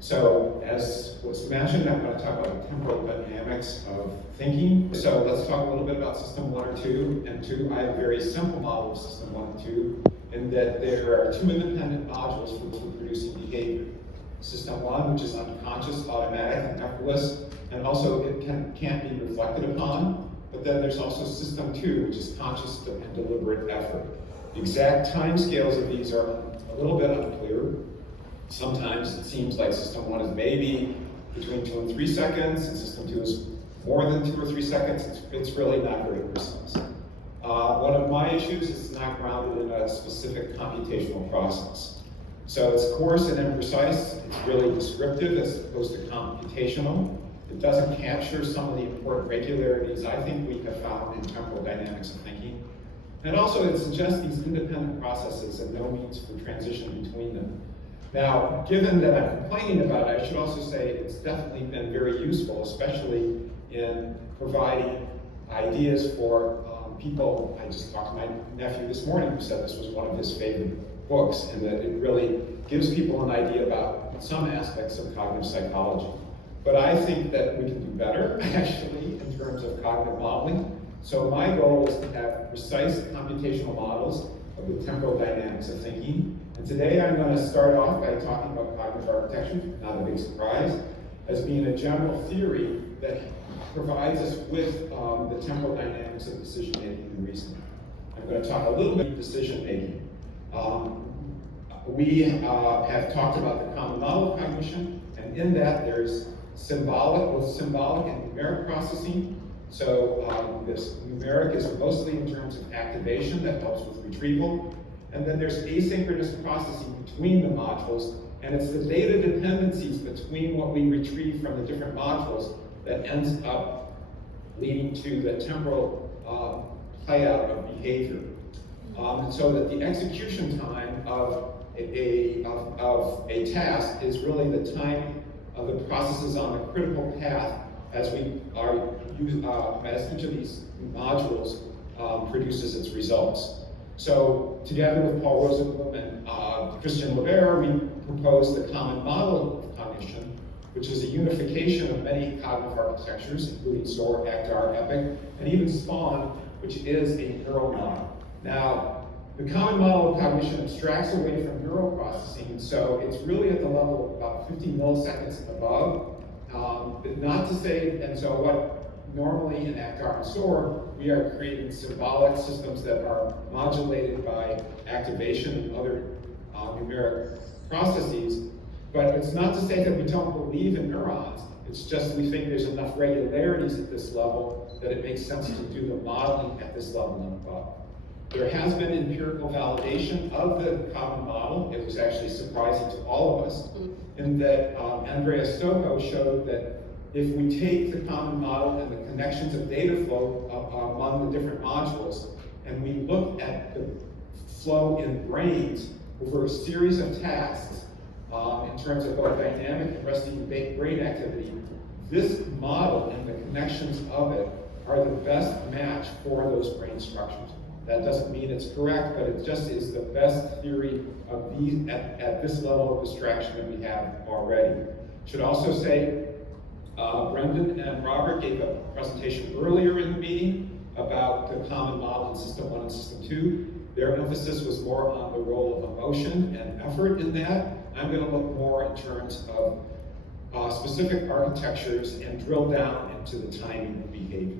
So as was mentioned, I'm going to talk about the temporal dynamics of thinking. So let's talk a little bit about system 1 or 2 and 2. I have a very simple model of system 1 and 2 in that there are two independent modules for producing behavior. System 1, which is unconscious, automatic, and effortless, and also it can't be reflected upon. But then there's also system 2, which is conscious and deliberate effort. The exact time scales of these are a little bit unclear. Sometimes it seems like system 1 is maybe between 2 and 3 seconds, and system 2 is more than 2 or 3 seconds. It's really not very precise. One of my issues is not grounded in a specific computational process. So it's coarse and imprecise. It's really descriptive as opposed to computational. It doesn't capture some of the important regularities I think we have found in temporal dynamics of thinking. And also it suggests these independent processes and no means for transition between them. Now, given that I'm complaining about it, I should also say it's definitely been very useful, especially in providing ideas for people. I just talked to my nephew this morning who said this was one of his favorite books, and that it really gives people an idea about some aspects of cognitive psychology. But I think that we can do better, actually, in terms of cognitive modeling. So my goal is to have precise computational models of the temporal dynamics of thinking. And today I'm going to start off by talking about cognitive architecture, not a big surprise, as being a general theory that provides us with the temporal dynamics of decision making and reasoning. I'm going to talk a little bit about decision making. We have talked about the common model of cognition, and in that there's symbolic and numeric processing. So this numeric is mostly in terms of activation that helps with retrieval. And then there's asynchronous processing between the modules, and it's the data dependencies between what we retrieve from the different modules that ends up leading to the temporal playout of behavior. And so that the execution time of a task is really the time of the processes on the critical path as each of these modules produces its results. So together with Paul Rosenblum and Christian Levere, we proposed the common model of cognition, which is a unification of many cognitive architectures, including SOAR, ACT-R, EPIC, and even SPAWN, which is a neural model. Now, the common model of cognition abstracts away from neural processing, so it's really at the level of about 50 milliseconds and above. But not to say, and so what normally in ACT-R and SOAR, we are creating symbolic systems that are modulated by activation and other numeric processes. But it's not to say that we don't believe in neurons. It's just we think there's enough regularities at this level that it makes sense to do the modeling at this level and above. There has been empirical validation of the common model. It was actually surprising to all of us in that Andreas Stocco showed that if we take the common model and the connections of data flow among the different modules, and we look at the flow in brains over a series of tasks in terms of both dynamic and resting brain activity, this model and the connections of it are the best match for those brain structures. That doesn't mean it's correct, but it just is the best theory of these at this level of abstraction that we have already. Should also say, Brendan and Robert gave a presentation earlier in the meeting about the common model in System 1 and System 2. Their emphasis was more on the role of emotion and effort in that. I'm going to look more in terms of specific architectures and drill down into the timing of behavior.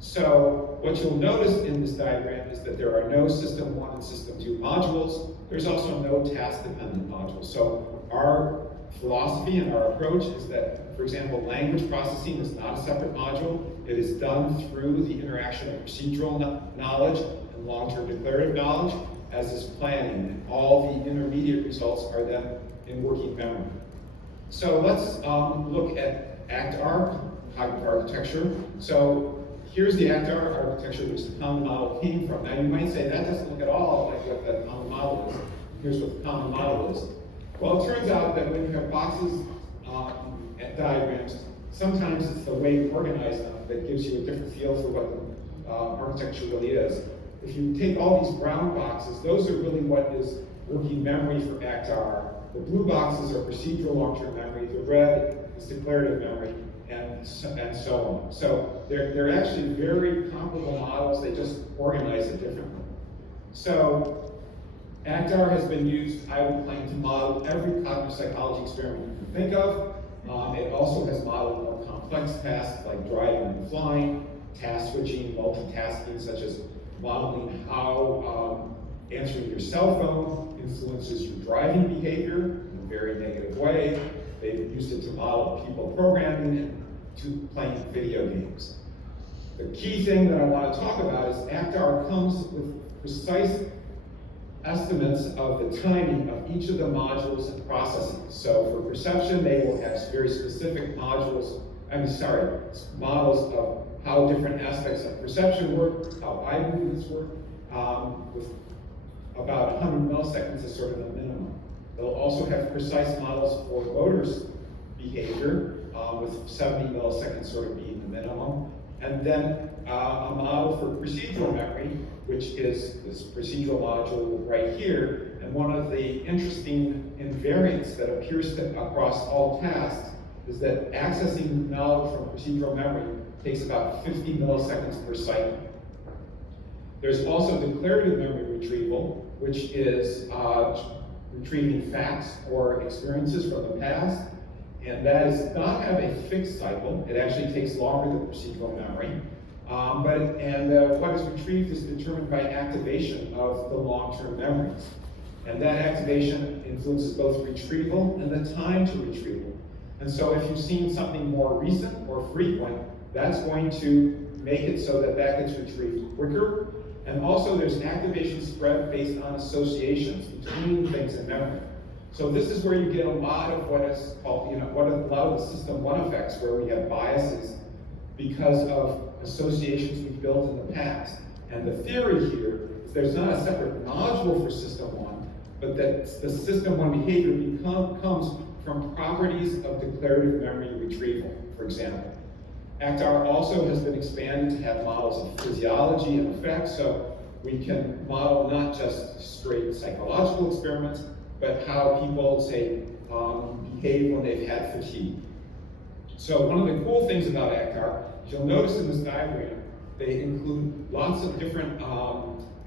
So what you'll notice in this diagram is that there are no System 1 and System 2 modules. There's also no task-dependent modules. So our philosophy and our approach is that, for example, language processing is not a separate module. It is done through the interaction of procedural knowledge and long-term declarative knowledge, as is planning. And all the intermediate results are then in working memory. So let's look at ACT-R, cognitive architecture. So here's the ACT-R architecture, which the common model came from. Now you might say that doesn't look at all like what the common model is. Here's what the common model is. Well, it turns out that when you have boxes and diagrams, sometimes it's the way you organize them that gives you a different feel for what the architecture really is. If you take all these brown boxes, those are really what is working memory for ACT-R. The blue boxes are procedural long-term memory. The red is declarative memory, and so on. So they're actually very comparable models. They just organize it differently. So ACTAR has been used, I would claim, to model every cognitive psychology experiment you can think of. It also has modeled more complex tasks like driving and flying, task switching, multitasking, such as modeling how answering your cell phone influences your driving behavior in a very negative way. They've used it to model people programming and to playing video games. The key thing that I want to talk about is ACTAR comes with precise estimates of the timing of each of the modules and processes. So for perception, they will have very specific models of how different aspects of perception work, how eye movements work, with about 100 milliseconds as sort of the minimum. They'll also have precise models for motor's behavior, with 70 milliseconds sort of being the minimum. And then a model for procedural memory, which is this procedural module right here. And one of the interesting invariants that appears across all tasks is that accessing knowledge from procedural memory takes about 50 milliseconds per cycle. There's also declarative memory retrieval, which is retrieving facts or experiences from the past. And that does not have a fixed cycle. It actually takes longer than procedural memory. What is retrieved is determined by activation of the long-term memories. And that activation influences both retrieval and the time to retrieval. And so if you've seen something more recent or frequent, that's going to make it so that that gets retrieved quicker. And also there's activation spread based on associations between things in memory. So this is where you get a lot of what is called, a lot of the system one effects, where we have biases because of associations we've built in the past. And the theory here is there's not a separate module for system one, but that the system one behavior comes from properties of declarative memory retrieval, for example. ACTAR also has been expanded to have models of physiology and effects, so we can model not just straight psychological experiments, but how people, say, behave when they've had fatigue. So one of the cool things about ACTAR, you'll notice in this diagram, they include lots of different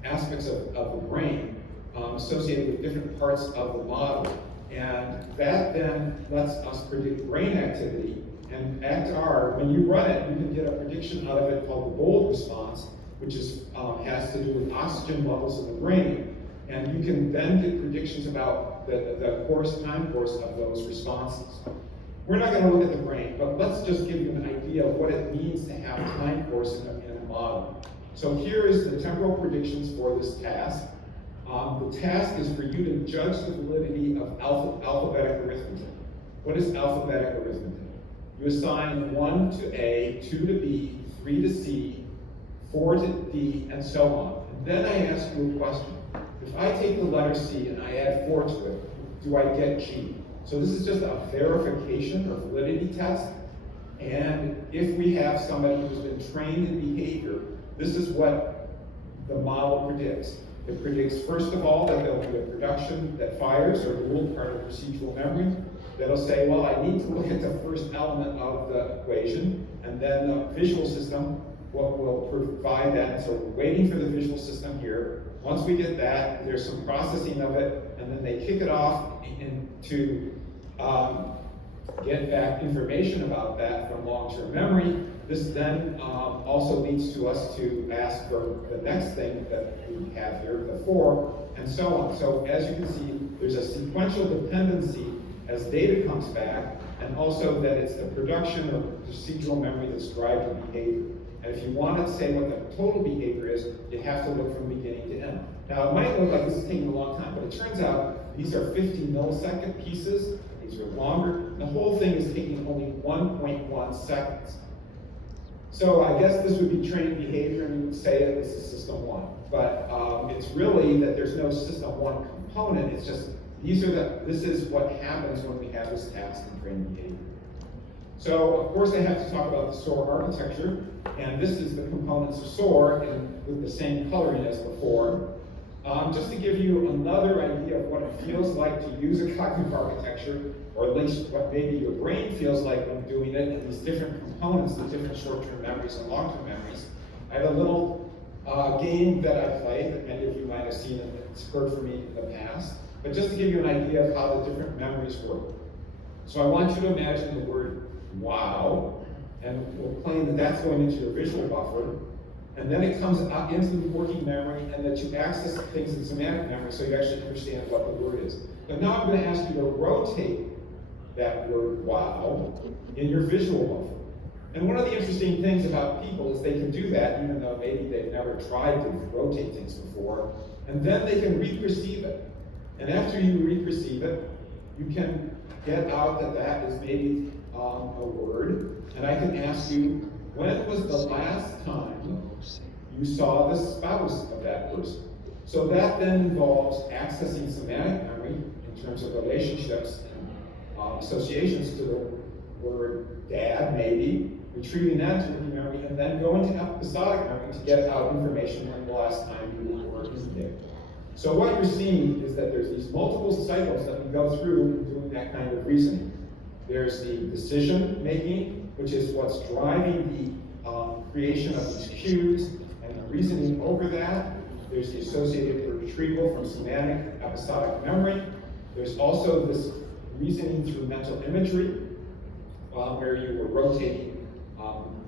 aspects of the brain associated with different parts of the model. And that then lets us predict brain activity. And ACTAR, when you run it, you can get a prediction out of it called the Gold response, which has to do with oxygen levels in the brain. And you can then get predictions about the time course of those responses. We're not going to look at the brain, but let's just give you an idea of what it means to have time course in a model. So here is the temporal predictions for this task. The task is for you to judge the validity of alphabetic arithmetic. What is alphabetic arithmetic? You assign 1 to A, 2 to B, 3 to C, 4 to D, and so on. And then I ask you a question. If I take the letter C and I add 4 to it, do I get G? So this is just a verification or validity test. And if we have somebody who's been trained in behavior, this is what the model predicts. It predicts, first of all, that there'll be a production that fires, or ruled part of procedural memory. That'll say, well, I need to look at the first element of the equation, and then the visual system will provide that. So we're waiting for the visual system here. Once we get that, there's some processing of it, and then they kick it off to get back information about that from long-term memory. This then also leads to us to ask for the next thing that we have here, the 4, and so on. So as you can see, there's a sequential dependency as data comes back, and also that it's the production of procedural memory that's driving behavior. And if you want to say what the total behavior is, you have to look from beginning to end. Now, it might look like this is taking a long time, but it turns out these are 50 millisecond pieces. These are longer. The whole thing is taking only 1.1 seconds. So I guess this would be trained behavior, and you would say that this is system 1. But it's really that there's no system 1 component. It's just this is what happens when we have this task in trained behavior. So of course I have to talk about the SOAR architecture, and this is the components of SOAR with the same coloring as before. Just to give you another idea of what it feels like to use a cognitive architecture, or at least what maybe your brain feels like when doing it, and these different components, the different short-term memories and long-term memories. I have a little game that I play that many of you might have seen and heard from me in the past, but just to give you an idea of how the different memories work. So I want you to imagine the word wow, and we'll claim that that's going into your visual buffer, and then it comes out into the working memory, and that you access things in semantic memory so you actually understand what the word is. But now I'm going to ask you to rotate that word wow in your visual buffer. And one of the interesting things about people is they can do that even though maybe they've never tried to rotate things before, and then they can reperceive it. And after you reperceive it, you can get out that that is maybe a word, and I can ask you, when was the last time you saw the spouse of that person? So that then involves accessing semantic memory in terms of relationships and associations to the word dad, maybe, retrieving that to working memory, and then going to episodic memory to get out information when the last time you were in there. So what you're seeing is that there's these multiple cycles that we go through in doing that kind of reasoning. There's the decision making, which is what's driving the creation of these cues and the reasoning over that. There's the associated retrieval from semantic episodic memory. There's also this reasoning through mental imagery, where you were rotating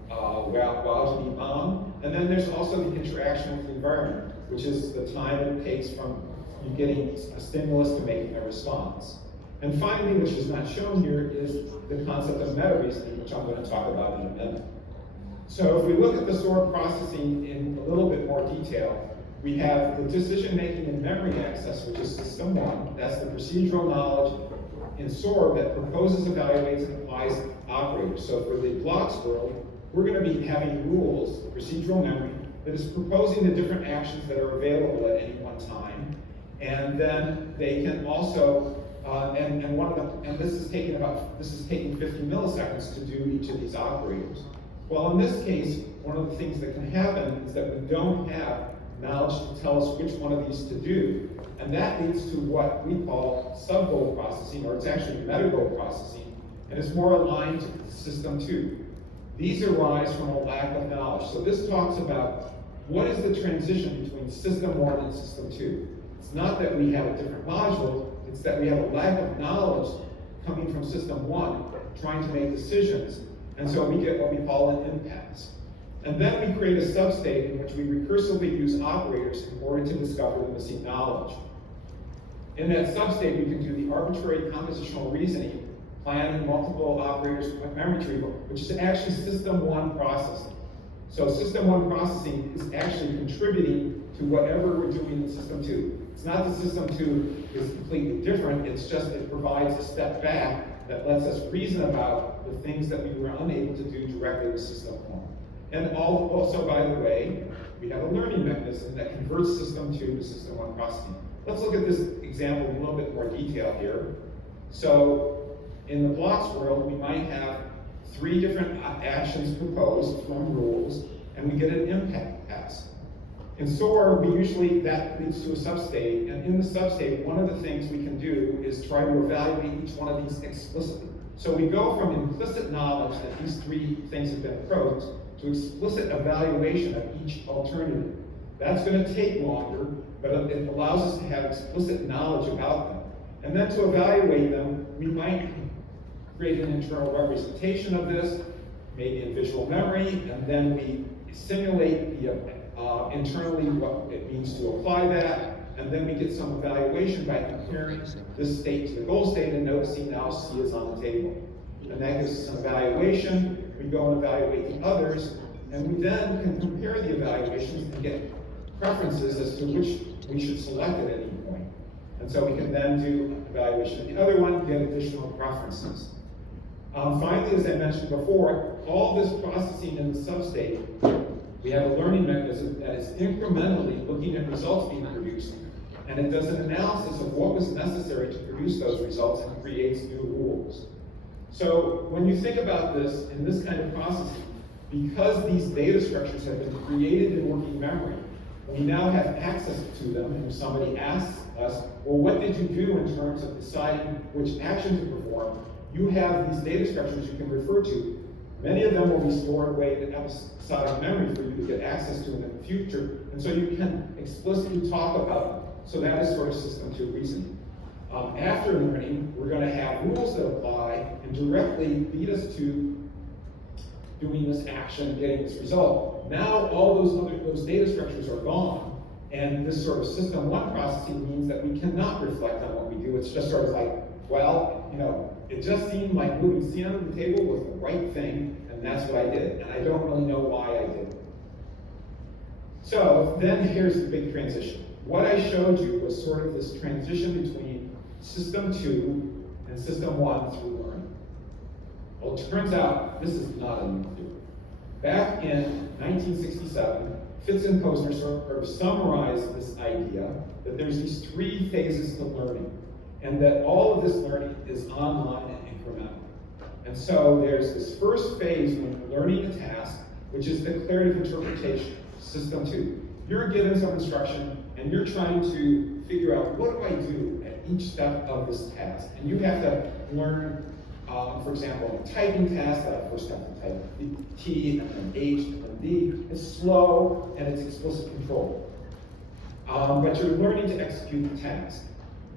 while to be on. And then there's also the interaction with the environment, which is the time it takes from you getting a stimulus to making a response. And finally, which is not shown here, is the concept of meta-reasoning, which I'm going to talk about in a minute. So if we look at the SOAR processing in a little bit more detail, we have the decision-making and memory access, which is system one. That's the procedural knowledge in SOAR that proposes, evaluates, and applies operators. So for the blocks world, we're going to be having rules, procedural memory, that is proposing the different actions that are available at any one time. And then they can also, and this is taking 50 milliseconds to do each of these operators. Well, in this case, one of the things that can happen is that we don't have knowledge to tell us which one of these to do. And that leads to what we call sub-goal processing, or it's actually meta-goal processing, and it's more aligned to system two. These arise from a lack of knowledge. So this talks about what is the transition between system one and system two. It's not that we have a different module, it's that we have a lack of knowledge coming from system one, trying to make decisions, and so we get what we call an impasse. And then we create a substate in which we recursively use operators in order to discover the missing knowledge. In that substate, we can do the arbitrary compositional reasoning, planning multiple operators with memory retrieval, which is actually system one processing. So system one processing is actually contributing to whatever we're doing in system two. It's not that system two is completely different, it's just it provides a step back that lets us reason about the things that we were unable to do directly with system one. And also, by the way, we have a learning mechanism that converts system two to system one processing. Let's look at this example in a little bit more detail here. So in the blocks world, we might have three different actions proposed from rules, and we get an impasse. In SOAR, that leads to a substate, and in the substate, one of the things we can do is try to evaluate each one of these explicitly. So we go from implicit knowledge that these three things have been proposed to explicit evaluation of each alternative. That's going to take longer, but it allows us to have explicit knowledge about them. And then to evaluate them, we might create an internal representation of this, maybe in visual memory, and then we simulate the internally what it means to apply that, and then we get some evaluation by comparing this state to the goal state and noticing now C is on the table. And that gives us an evaluation. We go and evaluate the others, and we then can compare the evaluations and get preferences as to which we should select at any point. And so we can then do evaluation of the other one, get additional preferences. Finally, as I mentioned before, all this processing in the substate, we have a learning mechanism that is incrementally looking at results being produced, and it does an analysis of what was necessary to produce those results and creates new rules. So when you think about this in this kind of processing, because these data structures have been created in working memory, we now have access to them, and if somebody asks us, well, what did you do in terms of deciding which action to perform, you have these data structures you can refer to. Many of them will be stored away in episodic memory for you to get access to in the future, and so you can explicitly talk about them. So that is sort of system 2 reasoning. After learning, we're going to have rules that apply and directly lead us to doing this action, getting this result. Now all those data structures are gone, and this sort of system 1 processing means that we cannot reflect on what we do. It's just sort of like, well, you know, it just seemed like moving C on the table was the right thing, and that's what I did, and I don't really know why I did it. So then here's the big transition. What I showed you was sort of this transition between system 2 and system 1 through learning. Well, it turns out this is not a new theory. Back in 1967, Fitz and Posner sort of summarized this idea that there's these 3 phases to learning, and that all of this learning is online and incremental. And so there's this first phase when you're learning a task, which is declarative interpretation, system 2. You're given some instruction, and you're trying to figure out, what do I do at each step of this task? And you have to learn, for example, a typing task, that first have to type T, and then H, and then D. It's slow, and it's explicit control. But you're learning to execute the task.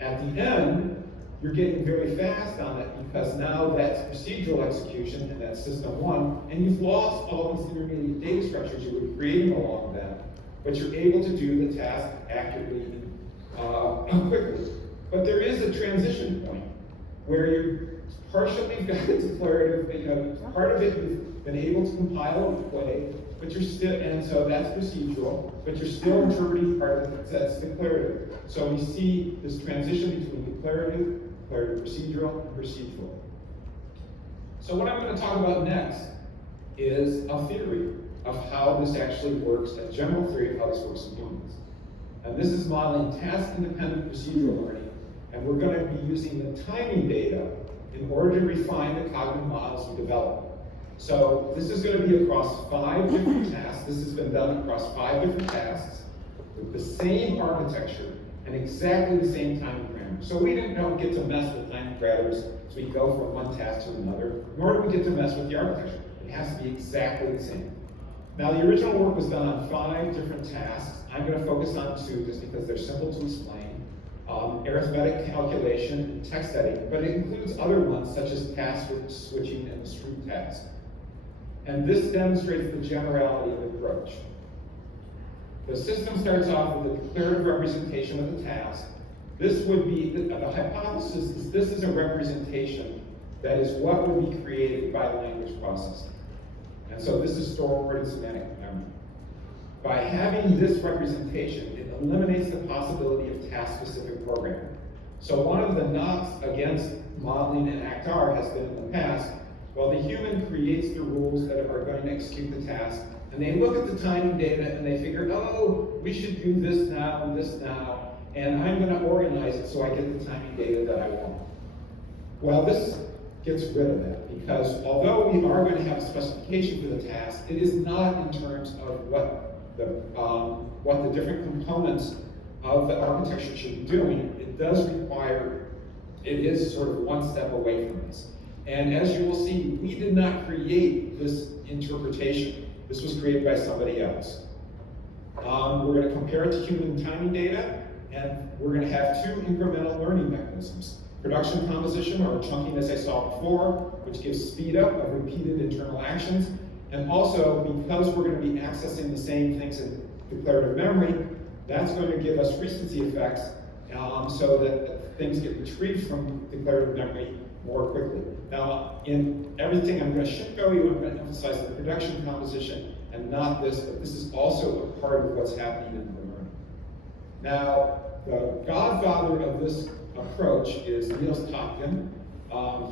At the end, you're getting very fast on it because now that's procedural execution and that's system 1, and you've lost all these intermediate data structures you were creating along that, but you're able to do the task accurately and quickly. But there is a transition point where you're partially got it declarative, you know, part of it you've been able to compile and play, but you're still, and so that's procedural, but you're still interpreting part of it that's declarative. So we see this transition between declarative, procedural, and procedural. So what I'm going to talk about next is a theory of how this actually works, a general theory of how this works in humans. And this is modeling task-independent procedural learning, and we're going to be using the timing data in order to refine the cognitive models we develop. So this is going to be across 5 different tasks. This has been done across 5 different tasks with the same architecture and exactly the same time parameters. So we don't get to mess with time parameters as we go from one task to another, nor do we get to mess with the architecture. It has to be exactly the same. Now, the original work was done on 5 different tasks. I'm going to focus on 2 just because they're simple to explain. Arithmetic calculation and text editing, but it includes other ones such as task switching and discrete tasks. And this demonstrates the generality of the approach. The system starts off with a declarative representation of the task. This would be, the hypothesis is this is a representation that is what would be created by language processing. And so this is stored in semantic memory. By having this representation, it eliminates the possibility of task-specific programming. So one of the knocks against modeling in ACT-R has been in the past, well, the human creates the rules that are going to execute the task, and they look at the timing data and they figure, oh, we should do this now, and I'm going to organize it so I get the timing data that I want. Well, this gets rid of that, because although we are going to have a specification for the task, it is not in terms of what the different components of the architecture should be doing. It does require, it is sort of one step away from this. And as you will see, we did not create this interpretation. This was created by somebody else. We're going to compare it to human timing data, and we're going to have 2 incremental learning mechanisms. Production composition, or chunking as I saw before, which gives speed up of repeated internal actions. And also, because we're going to be accessing the same things in declarative memory, that's going to give us recency effects so that things get retrieved from declarative memory more quickly. Now, in everything I'm going to show you, I'm going to emphasize the production composition and not this, but this is also a part of what's happening in the learning. Now, the godfather of this approach is Niels Topkin.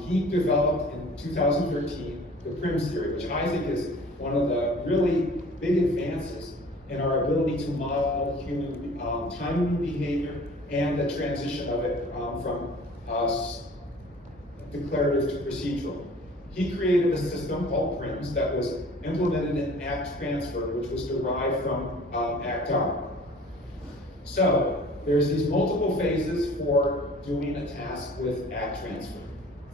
He developed in 2013 the Prims theory, which I think is one of the really big advances in our ability to model human timing behavior and the transition of it from declarative to procedural. He created a system called Prims that was implemented in ACT transfer, which was derived from ACT-R. So there's these multiple phases for doing a task with act transfer.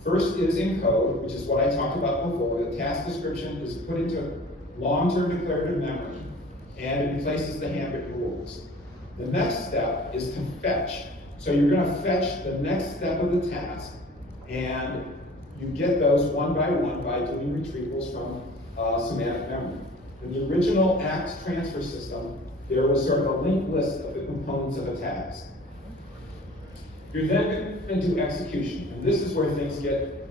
First is in code, which is what I talked about before. The task description is put into long-term declarative memory, and it replaces the handwritten rules. The next step is to fetch. So you're going to fetch the next step of the task, and you get those one by doing retrievals from semantic memory. In the original ACT transfer system, there was sort of a linked list of the components of a task. You're then going to do execution, and this is where things get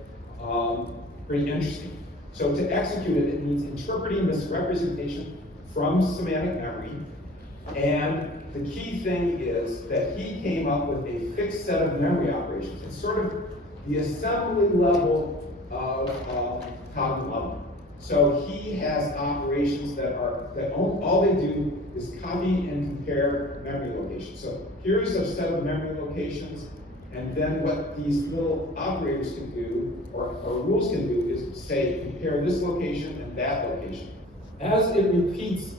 pretty interesting. So to execute it, it means interpreting this representation from semantic memory, and the key thing is that he came up with a fixed set of memory operations. It's sort of the assembly level of cognition. So he has operations that all they do is copy and compare memory locations. So here's a set of memory locations, and then what these little operators can do, or rules can do, is say compare this location and that location. As it repeats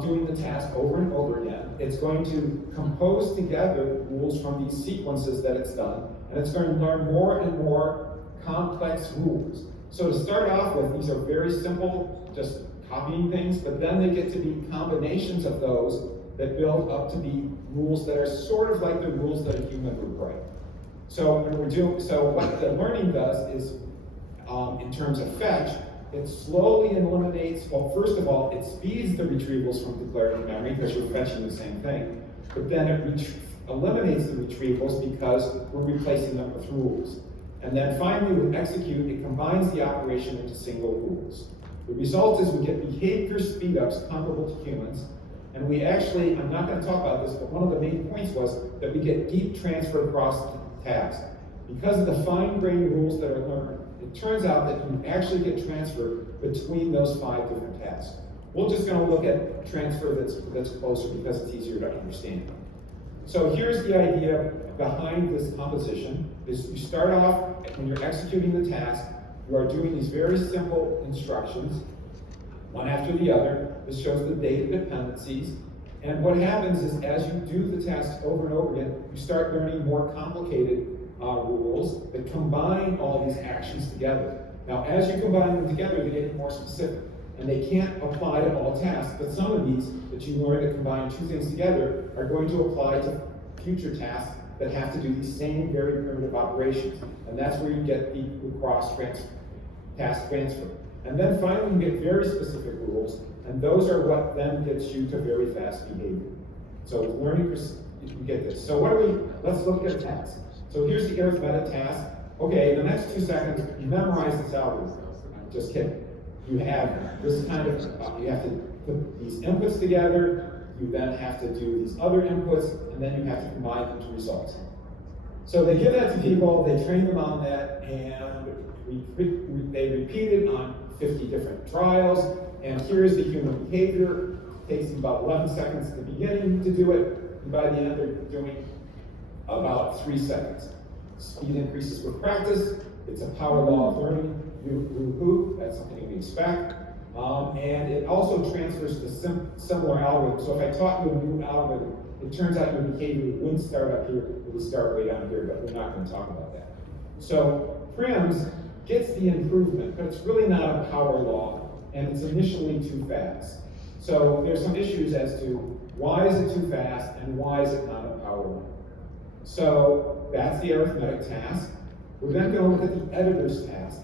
doing the task over and over again, it's going to compose together rules from these sequences that it's done, and it's going to learn more and more complex rules. So to start off with, these are very simple, just copying things, but then they get to be combinations of those that build up to be rules that are sort of like the rules that a human would write. So what the learning does is, in terms of fetch, it slowly eliminates, well, first of all, it speeds the retrievals from declarative memory because you're fetching the same thing, but then it eliminates the retrievals because we're replacing them with rules. And then finally, with execute, it combines the operation into single rules. The result is we get behavior speedups comparable to humans, and we actually, I'm not going to talk about this, but one of the main points was that we get deep transfer across the task. Because of the fine-grained rules that are learned, it turns out that you actually get transfer between those 5 different tasks. We're just going to look at transfer that's closer because it's easier to understand. So here's the idea behind this composition, is you start off, when you're executing the task, you are doing these very simple instructions, one after the other. This shows the data dependencies. And what happens is, as you do the task over and over again, you start learning more complicated rules that combine all these actions together. Now, as you combine them together, they get more specific. And they can't apply to all tasks, but some of these that you learn to combine 2 things together are going to apply to future tasks that have to do these same very primitive operations. And that's where you get the task transfer. And then finally, you get very specific rules, and those are what then gets you to very fast behavior. So learning, you get this. So let's look at tasks. So here's the arithmetic task. Okay, in the next 2 seconds, you memorize this algorithm. Just kidding. You have this kind of, you have to put these inputs together, you then have to do these other inputs, and then you have to combine them to results. So they give that to people, they train them on that, and they repeat it on 50 different trials, and here's the human behavior. It takes them about 11 seconds at the beginning to do it, and by the end they're doing about 3 seconds. Speed increases with practice. It's a power law of learning. That's something we expect. And it also transfers to similar algorithms. So if I taught you a new algorithm, it turns out your behavior wouldn't start up here, it would start way down here, but we're not going to talk about that. So Prims gets the improvement, but it's really not a power law, and it's initially too fast. So there's some issues as to why is it too fast and why is it not a power law. So that's the arithmetic task. We're then going to look at the editor's task.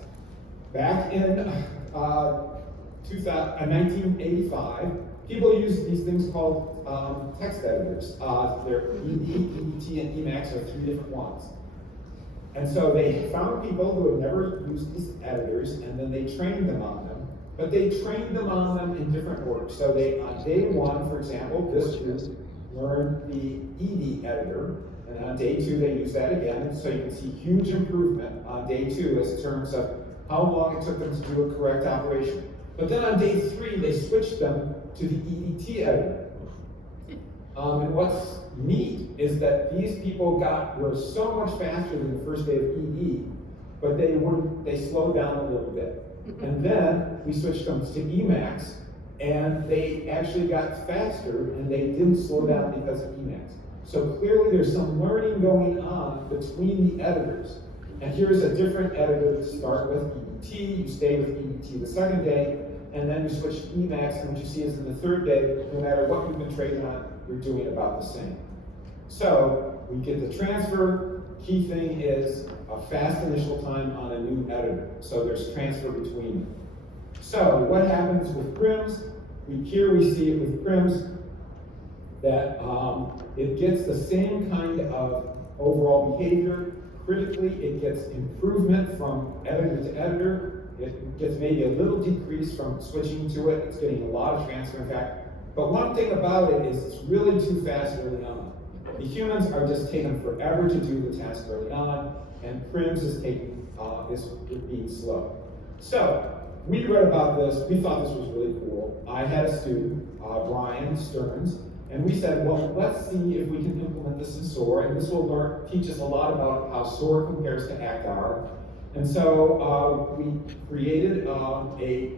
Back in 1985, people used these things called text editors. They're ED, EDT, and Emacs are 3 different ones. And so they found people who had never used these editors, and then they trained them on them. But they trained them on them in different orders. So they, on day 1, for example, this group learned the ED editor. And on day 2, they use that again. And so you can see huge improvement on day 2 as in terms of how long it took them to do a correct operation. But then on day 3, they switched them to the EDT editor. And what's neat is that these people were so much faster than the first day of ED, but they slowed down a little bit. And then we switched them to Emacs, and they actually got faster, and they didn't slow down because of Emacs. So clearly there's some learning going on between the editors. And here's a different editor to start with, EBT, you stay with EBT the second day, and then you switch to Emacs, and what you see is in the third day, no matter what you've been trading on, you're doing about the same. So we get the transfer. Key thing is a fast initial time on a new editor. So there's transfer between them. So what happens with prims? Here we see it with prims that it gets the same kind of overall behavior. Critically, it gets improvement from editor to editor. It gets maybe a little decrease from switching to it. It's getting a lot of transfer, in fact. But one thing about it is it's really too fast early on. The humans are just taking forever to do the task early on, and prims is being slow. So we read about this. We thought this was really cool. I had a student, Brian Stearns, and we said, well, let's see if we can implement this in SOAR, and this will teach us a lot about how SOAR compares to ACT-R. And so we created a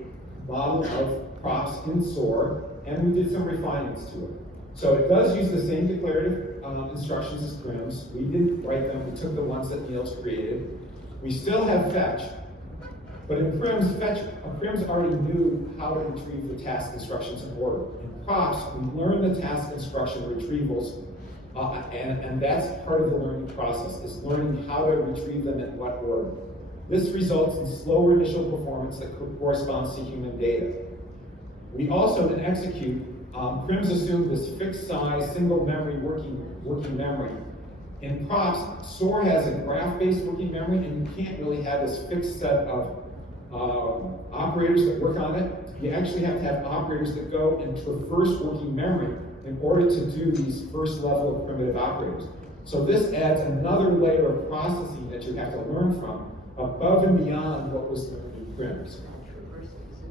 model of props in SOAR, and we did some refinements to it. So it does use the same declarative instructions as prims. We didn't write them, we took the ones that Niels created. We still have fetch, but in prims, prims already knew how to retrieve the task instructions in order. In props, we learn the task instruction retrievals, and that's part of the learning process, is learning how to retrieve them in what order. This results in slower initial performance that corresponds to human data. We also, in execute, prims assume this fixed size, single memory working memory. In props, SOAR has a graph-based working memory, and you can't really have this fixed set of operators that work on it. You actually have to have operators that go and traverse working memory in order to do these first level of primitive operators. So this adds another layer of processing that you have to learn from, above and beyond what was learned in prims.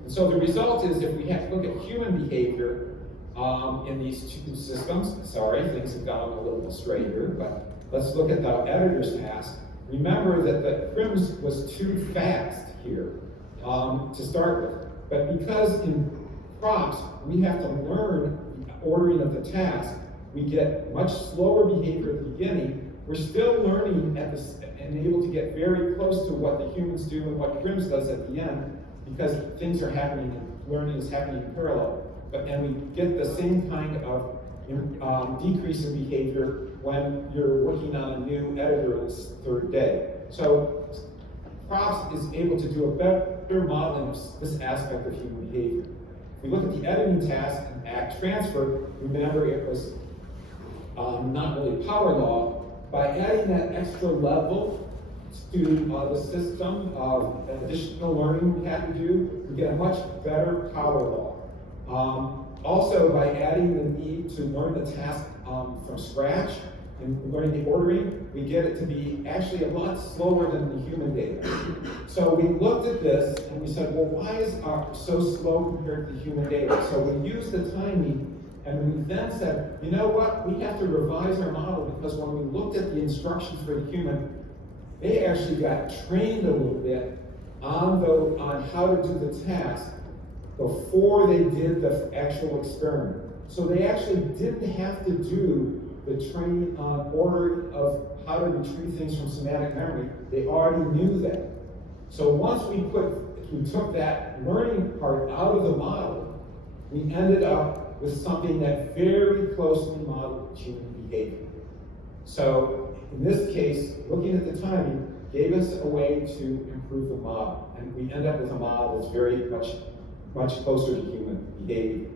And so the result is, if we have to look at human behavior in these two systems, sorry, things have gone a little astray here, but let's look at the editor's task. Remember that the prims was too fast here to start with. But because in props, we have to learn the ordering of the task, we get much slower behavior at the beginning. We're still learning and able to get very close to what the humans do and what prims does at the end, because things are happening, learning is happening in parallel. And we get the same kind of decrease in behavior when you're working on a new editor on this third day. So props is able to do a better modeling of this aspect of human behavior. If we look at the editing task and ACT transfer, remember it was not really power law. By adding that extra level to the system of additional learning we had to do, we get a much better power law. Also, by adding the need to learn the task from scratch and learning the ordering, we get it to be actually a lot slower than the human data. So we looked at this and we said, well, why is R so slow compared to the human data? So we used the timing, and we then said, you know what, we have to revise our model, because when we looked at the instructions for the human, they actually got trained a little bit on how to do the task before they did the actual experiment. So they actually didn't have to do the training on order of how to retrieve things from semantic memory. They already knew that. So once we took that learning part out of the model, we ended up with something that very closely modeled human behavior. So in this case, looking at the timing gave us a way to improve the model, and we end up with a model that's very much closer to human behavior.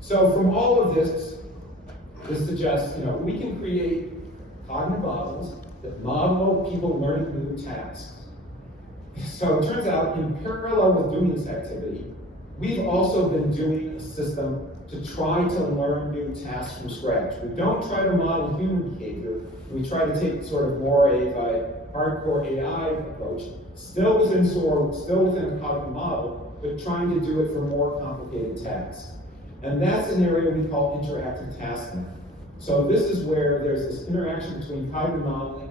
So from all of this suggests, we can create cognitive models that model people learning new tasks. So it turns out, in parallel with doing this activity, we've also been doing a system to try to learn new tasks from scratch. We don't try to model human behavior. We try to take sort of more a hardcore AI approach, still within SOAR, still within a cognitive model, but trying to do it for more complicated tasks. And that's an area we call interactive tasking. So this is where there's this interaction between cognitive modeling,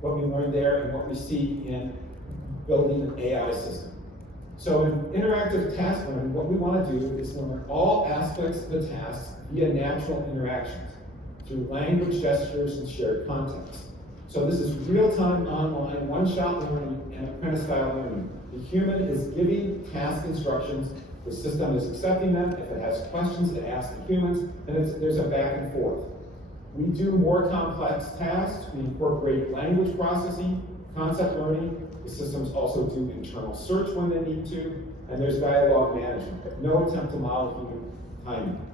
what we learned there, and what we see in building an AI system. So in interactive task learning, what we want to do is learn all aspects of the task via natural interactions. through language, gestures, and shared context. So this is real-time, online, one-shot learning and apprentice-style learning. The human is giving task instructions, the system is accepting them. If it has questions, it asks the humans, and there's a back and forth. We do more complex tasks. We incorporate language processing, concept learning. The systems also do internal search when they need to, and there's dialogue management, but no attempt to model human timing.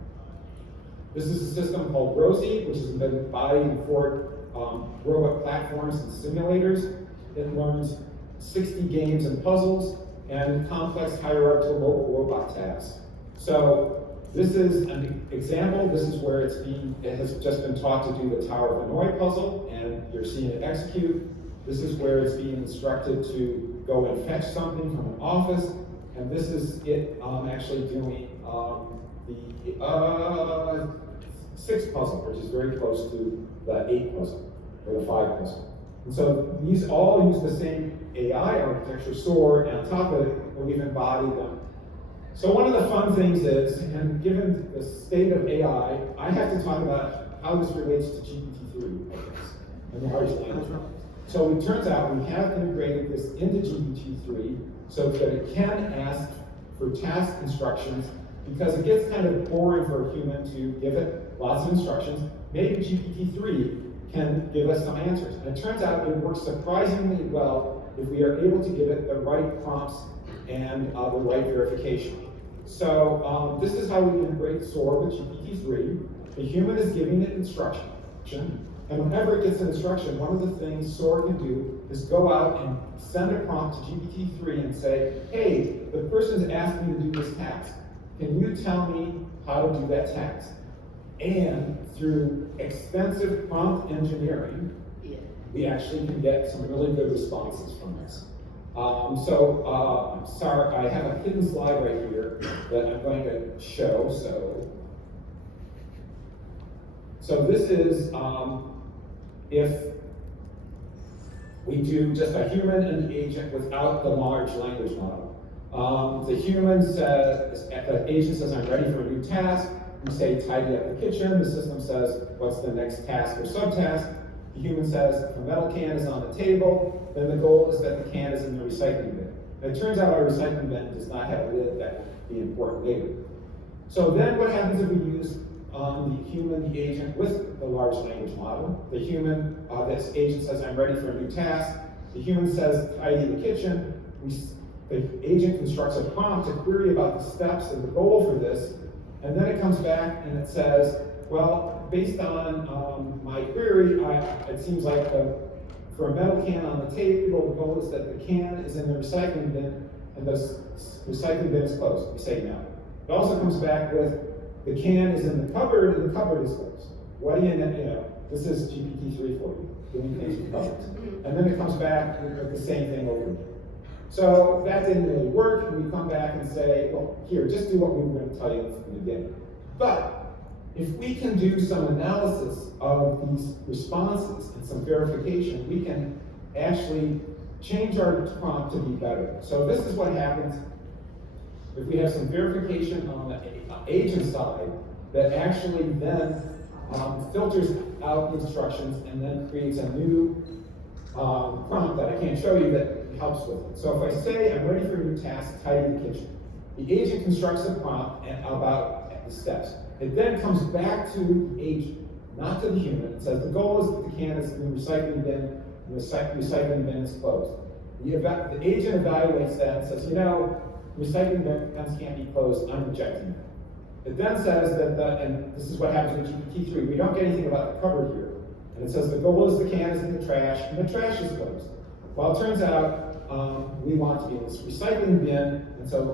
This is a system called Rosie, which has been embodied in 4 robot platforms and simulators. It learns 60 games and puzzles and complex hierarchical robot tasks. So this is an example. This is where it has just been taught to do the Tower of Hanoi puzzle, and you're seeing it execute. This is where it's being instructed to go and fetch something from an office, and this is it actually doing the 6 puzzle, which is very close to the 8 puzzle, or the 5 puzzle. And so these all use the same AI architecture, SOAR, and on top of it, we've embodied them. So one of the fun things is, and given the state of AI, I have to talk about how this relates to GPT-3, I guess, and the large language model. So it turns out we have integrated this into GPT-3 so that it can ask for task instructions, because it gets kind of boring for a human to give it lots of instructions. Maybe GPT-3 can give us some answers. And it turns out it works surprisingly well if we are able to give it the right prompts and the right verification. So this is how we integrate SOAR with GPT-3. The human is giving it instruction, and whenever it gets an instruction, one of the things SOAR can do is go out and send a prompt to GPT-3 and say, hey, the person's asked me to do this task. Can you tell me how to do that task? And through extensive prompt engineering, we actually can get some really good responses from this. I'm sorry, I have a hidden slide right here that I'm going to show. So this is if we do just a human and the agent without the large language model. The human says, the agent says, I'm ready for a new task. We say, tidy up the kitchen. The system says, what's the next task or subtask? The human says, if a metal can is on the table, then the goal is that the can is in the recycling bin. And it turns out our recycling bin does not have a lid. That would be important later. So then what happens if we use the human, the agent, with the large language model? The human, this agent says, I'm ready for a new task. The human says, tidy the kitchen. The agent constructs a prompt to query about the steps and the goal for this. And then it comes back and it says, well, based on my query, it seems like for a metal can on the table, the goal is that the can is in the recycling bin and the recycling bin is closed. We say no. It also comes back with the can is in the cupboard and the cupboard is closed. What do you know? This is GPT-3 for you, doing things with cupboards. And then it comes back with the same thing over again. So that didn't really work, and we come back and say, well, here, just do what we were going to tell you from the beginning. But if we can do some analysis of these responses and some verification, we can actually change our prompt to be better. So this is what happens if we have some verification on the agent side that actually then filters out the instructions and then creates a new prompt that I can't show you that helps with it. So if I say I'm ready for a new task, tidy the kitchen, the agent constructs a prompt about the steps. It then comes back to the agent, not to the human. It says the goal is that the can is in the recycling bin and the recycling bin is closed. The agent evaluates that and says, recycling bins can't be closed, I'm rejecting that. It then says that, and this is what happens with GPT-3, we don't get anything about the cupboard here. And it says the goal is the can is in the trash and the trash is closed. Well, it turns out we want to be in this recycling bin,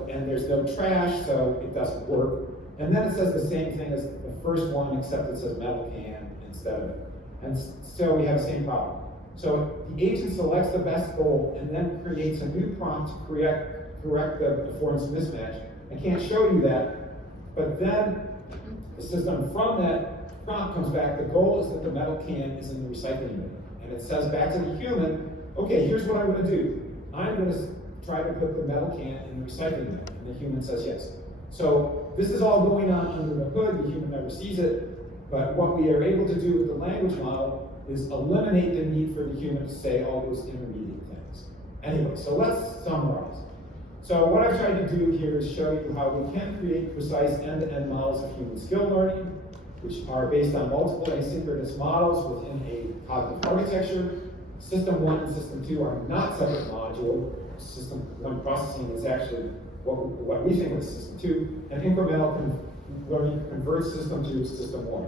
and there's no trash, so it doesn't work. And then it says the same thing as the first one, except it says metal can instead of it. And still we have the same problem. So the agent selects the best goal and then creates a new prompt to correct the performance mismatch. I can't show you that, but then the system from that prompt comes back, the goal is that the metal can is in the recycling bin. And it says back to the human, okay, here's what I'm going to do. I'm going to try to put the metal can in the recycling bin. And the human says yes. So this is all going on under the hood. The human never sees it. But what we are able to do with the language model is eliminate the need for the human to say all those intermediate things. Anyway, so let's summarize. So what I've tried to do here is show you how we can create precise end-to-end models of human skill learning, which are based on multiple asynchronous models within a cognitive architecture. System 1 and System 2 are not separate modules. System 1 processing is actually what we think of as System 2, and incremental learning converts System 2 to System 1.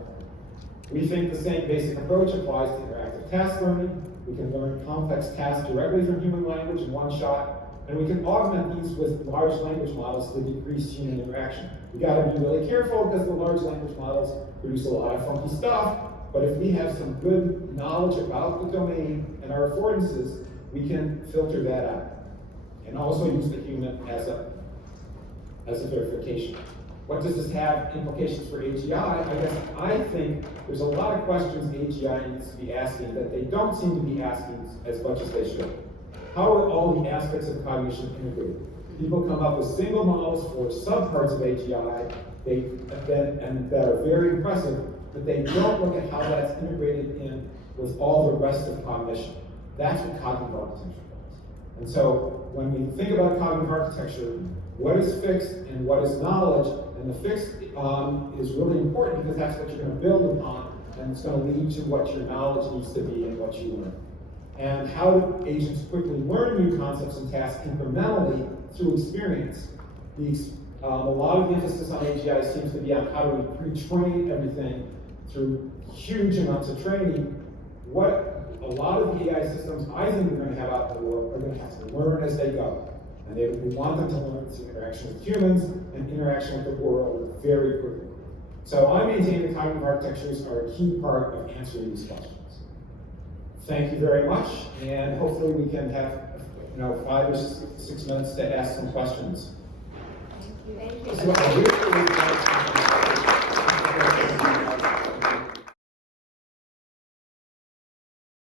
We think the same basic approach applies to interactive task learning. We can learn complex tasks directly from human language in one shot, and we can augment these with large language models to decrease human interaction. We gotta be really careful because the large language models produce a lot of funky stuff, but if we have some good knowledge about the domain and our affordances, we can filter that out. And also use the human as a verification. What does this have implications for AGI? I think there's a lot of questions AGI needs to be asking that they don't seem to be asking as much as they should. How are all the aspects of cognition integrated? People come up with single models for subparts of AGI and that are very impressive, but they don't look at how that's integrated in with all the rest of cognition. That's what cognitive architecture does. And so when we think about cognitive architecture, what is fixed and what is knowledge? And the fixed is really important because that's what you're going to build upon, and it's going to lead to what your knowledge needs to be and what you learn. And how do agents quickly learn new concepts and tasks incrementally through experience? A lot of the emphasis on AGI seems to be on how do we pre-train everything through huge amounts of training. What a lot of the AI systems I think we're going to have out in the world are going to have to learn as they go. And we want them to learn through interaction with humans and interaction with the world very quickly. So I maintain that cognitive architectures are a key part of answering these questions. Thank you very much, and hopefully we can have 5 or 6 minutes to ask some questions. Thank you.